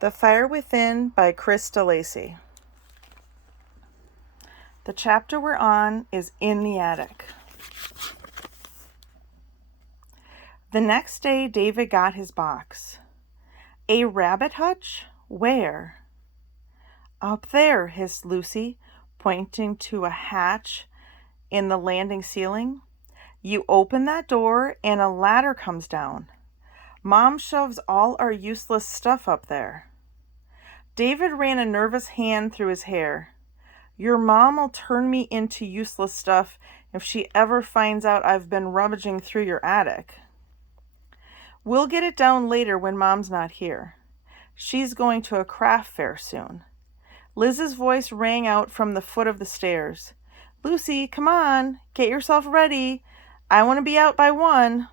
The Fire Within by Chris DeLacy. The chapter we're on is In the Attic. The next day, David got his box. A rabbit hutch? Where? Up there, hissed Lucy, pointing to a hatch in the landing ceiling. You open that door and a ladder comes down. Mom shoves all our useless stuff up there. David ran a nervous hand through his hair. Your mom will turn me into useless stuff if she ever finds out I've been rummaging through your attic. We'll get it down later when Mom's not here. She's going to a craft fair soon. Liz's voice rang out from the foot of the stairs. Lucy, come on, get yourself ready. I want to be out by 1.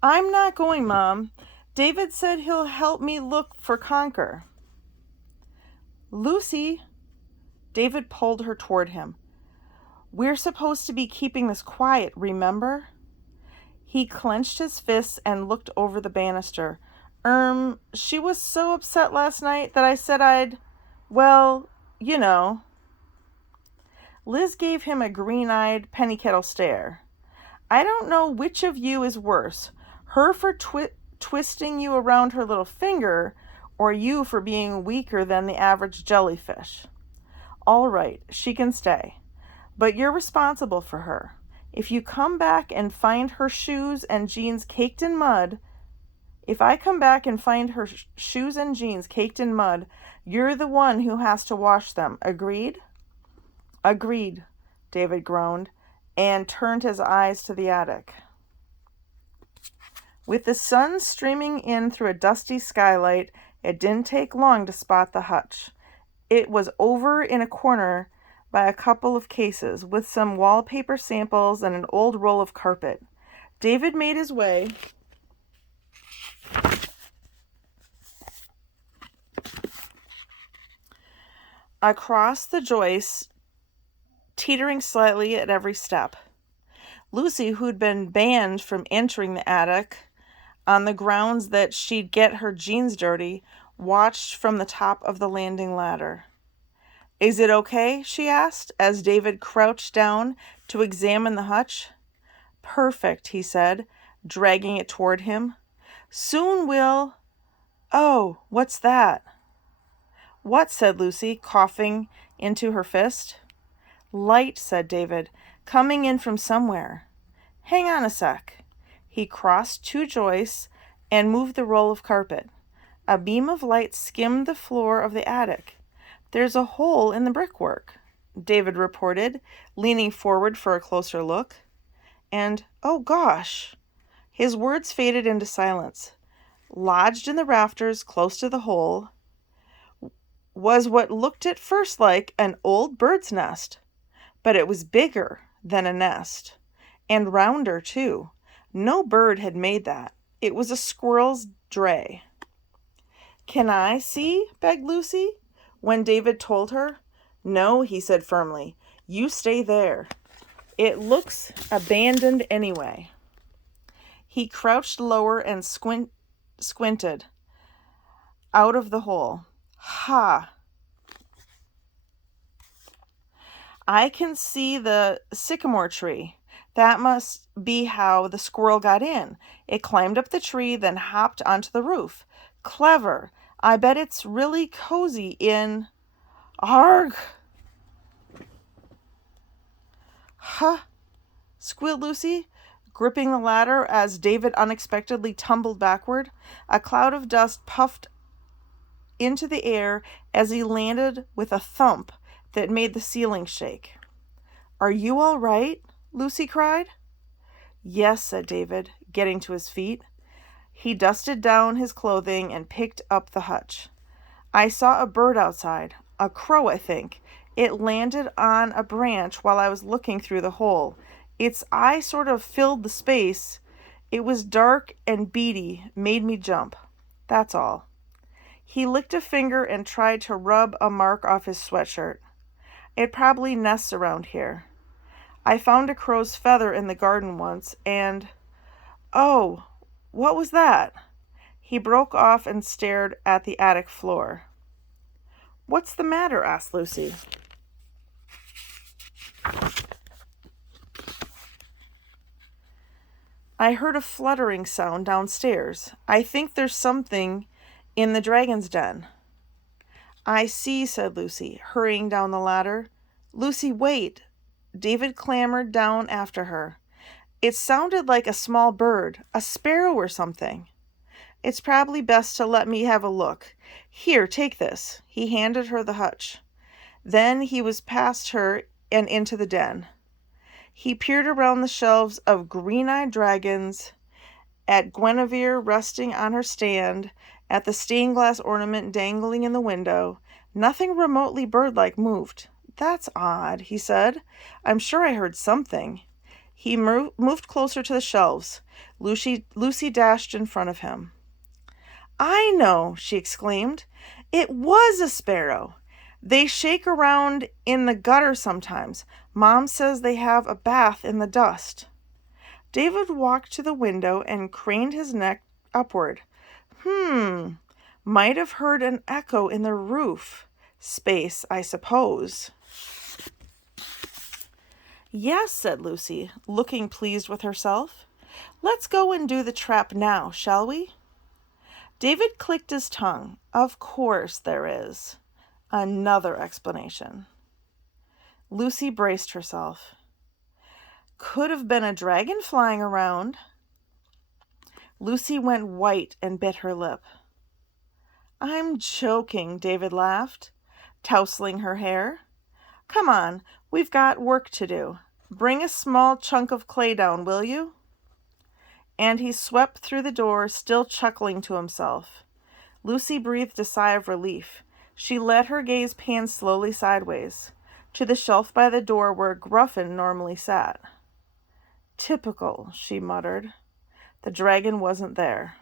I'm not going, Mom. David said he'll help me look for Conker. Lucy, David pulled her toward him. We're supposed to be keeping this quiet, remember? He clenched his fists and looked over the banister. She was so upset last night that I said well, you know. Liz gave him a green-eyed, penny kettle stare. I don't know which of you is worse, her for twisting you around her little finger, or you for being weaker than the average jellyfish. All right, she can stay, but you're responsible for her. If you come back and find her shoes and jeans caked in mud, you're the one who has to wash them. Agreed? Agreed, David groaned, and turned his eyes to the attic. With the sun streaming in through a dusty skylight, it didn't take long to spot the hutch. It was over in a corner by a couple of cases, with some wallpaper samples and an old roll of carpet. David made his way across the joist, teetering slightly at every step. Lucy, who'd been banned from entering the attic on the grounds that she'd get her jeans dirty, watched from the top of the landing ladder. Is it okay? She asked, as David crouched down to examine the hutch. Perfect, he said, dragging it toward him. Soon we'll... Oh, what's that? What? Said Lucy, coughing into her fist. Light, said David, coming in from somewhere. Hang on a sec. He crossed 2 joists and moved the roll of carpet. A beam of light skimmed the floor of the attic. There's a hole in the brickwork, David reported, leaning forward for a closer look. And, oh gosh, his words faded into silence. Lodged in the rafters close to the hole was what looked at first like an old bird's nest, but it was bigger than a nest, and rounder too. No bird had made that. It was a squirrel's dray. Can I see? Begged Lucy, when David told her. No, he said firmly. You stay there. It looks abandoned anyway. He crouched lower and squinted out of the hole. Ha! I can see the sycamore tree. That must be how the squirrel got in. It climbed up the tree, then hopped onto the roof. Clever. I bet it's really cozy in... Arg! Huh? Squealed Lucy, gripping the ladder as David unexpectedly tumbled backward. A cloud of dust puffed into the air as he landed with a thump that made the ceiling shake. Are you all right? Lucy cried. Yes, said David, getting to his feet. He dusted down his clothing and picked up the hutch. I saw a bird outside, a crow, I think. It landed on a branch while I was looking through the hole. Its eye sort of filled the space. It was dark and beady, made me jump. That's all. He licked a finger and tried to rub a mark off his sweatshirt. It probably nests around here. I found a crow's feather in the garden once, and... Oh, what was that? He broke off and stared at the attic floor. What's the matter? Asked Lucy. I heard a fluttering sound downstairs. I think there's something in the dragon's den. I see, said Lucy, hurrying down the ladder. Lucy, wait. David clambered down after her. It sounded like a small bird, a sparrow or something. It's probably best to let me have a look. Here, take this. He handed her the hutch. Then he was past her and into the den. He peered around the shelves of green-eyed dragons, at Guinevere resting on her stand, at the stained glass ornament dangling in the window. Nothing remotely bird-like moved. That's odd, he said. I'm sure I heard something. He moved closer to the shelves. Lucy dashed in front of him. I know, she exclaimed. It was a sparrow. They shake around in the gutter sometimes. Mom says they have a bath in the dust. David walked to the window and craned his neck upward. Might have heard an echo in the roof space, I suppose. Yes, said Lucy, looking pleased with herself. Let's go and do the trap now, shall we? David clicked his tongue. Of course there is. Another explanation. Lucy braced herself. Could have been a dragon flying around. Lucy went white and bit her lip. I'm joking, David laughed, tousling her hair. Come on, we've got work to do. Bring a small chunk of clay down, will you? And he swept through the door, still chuckling to himself. Lucy breathed a sigh of relief. She let her gaze pan slowly sideways, to the shelf by the door where Gruffin normally sat. Typical, she muttered. The dragon wasn't there.